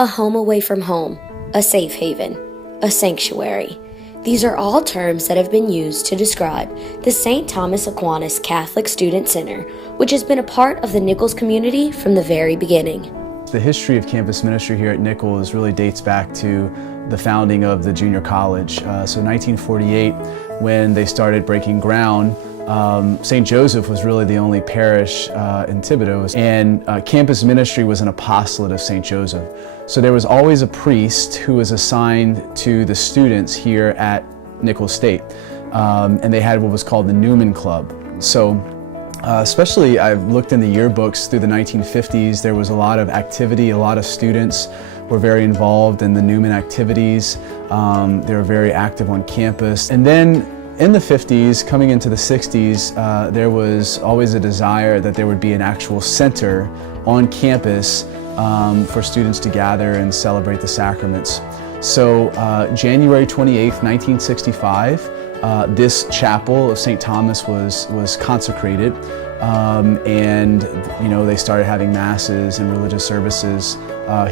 a home away from home, a safe haven, a sanctuary. These are all terms that have been used to describe the St.Thomas Aquinas Catholic Student Center, which has been a part of the Nicholls community from the very beginning. The history of campus ministry here at Nicholls really dates back to the founding of the junior college. So 1948, when they started breaking ground, St. Joseph was really the only parish in Thibodaux, and campus ministry was an apostolate of St. Joseph. So there was always a priest who was assigned to the students here at Nicholls State, and they had what was called the Newman Club. So especially I've looked in the yearbooks through the 1950s, there was a lot of activity, a lot of students were very involved in the Newman activities. They were very active on campus. And then in the 50s, coming into the 60s, there was always a desire that there would be an actual center on campus for students to gather and celebrate the sacraments. So January 28th, 1965, this chapel of St. Thomas was consecrated, and they started having masses and religious services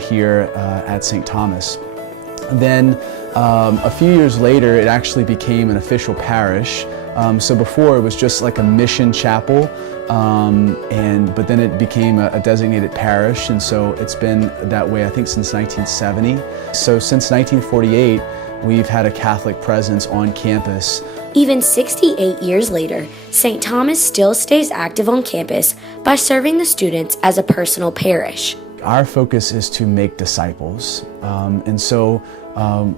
here at St. Thomas. Then a few years later, it actually became an official parish. So before it was just like a mission chapel, but then it became a designated parish, and so it's been that way I think since 1970. So since 1948, we've had a Catholic presence on campus. Even 68 years later, St. Thomas still stays active on campus by serving the students as a personal parish. Our focus is to make disciples, and so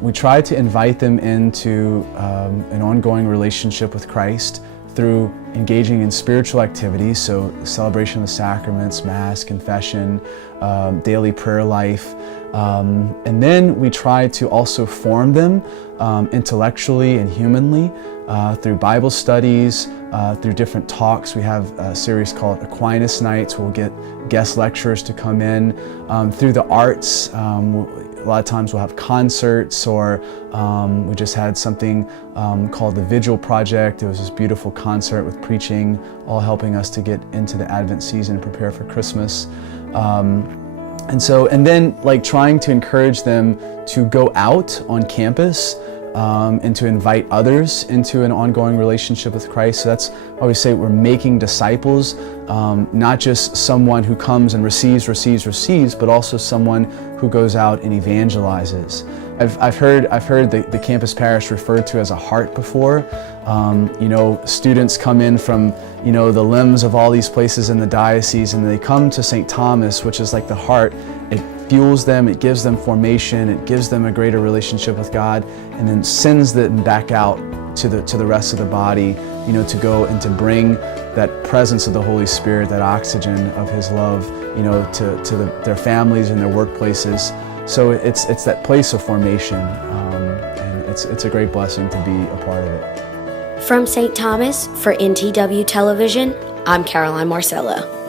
we try to invite them into an ongoing relationship with Christ through engaging in spiritual activities, so celebration of the sacraments, Mass, confession, daily prayer life, and then we try to also form them intellectually and humanly through Bible studies, through different talks. We have a series called Aquinas Nights. We'll get guest lecturers to come in. Through the arts, a lot of times we'll have concerts, or we just had something called the Vigil Project. It was this beautiful concert with preaching, all helping us to get into the Advent season and prepare for Christmas. And then like trying to encourage them to go out on campus and to invite others into an ongoing relationship with Christ. So that's why we say we're making disciples, not just someone who comes and receives, but also someone who goes out and evangelizes. I've heard the campus parish referred to as a heart before. Students come in from the limbs of all these places in the diocese, and they come to St. Thomas, which is like the heart. It fuels them, it gives them formation, it gives them a greater relationship with God, and then sends them back out to the rest of the body, to go and to bring that presence of the Holy Spirit, that oxygen of His love, to their families and their workplaces. So it's that place of formation, and it's a great blessing to be a part of it. From St. Thomas for NTW Television, I'm Caroline Marcello.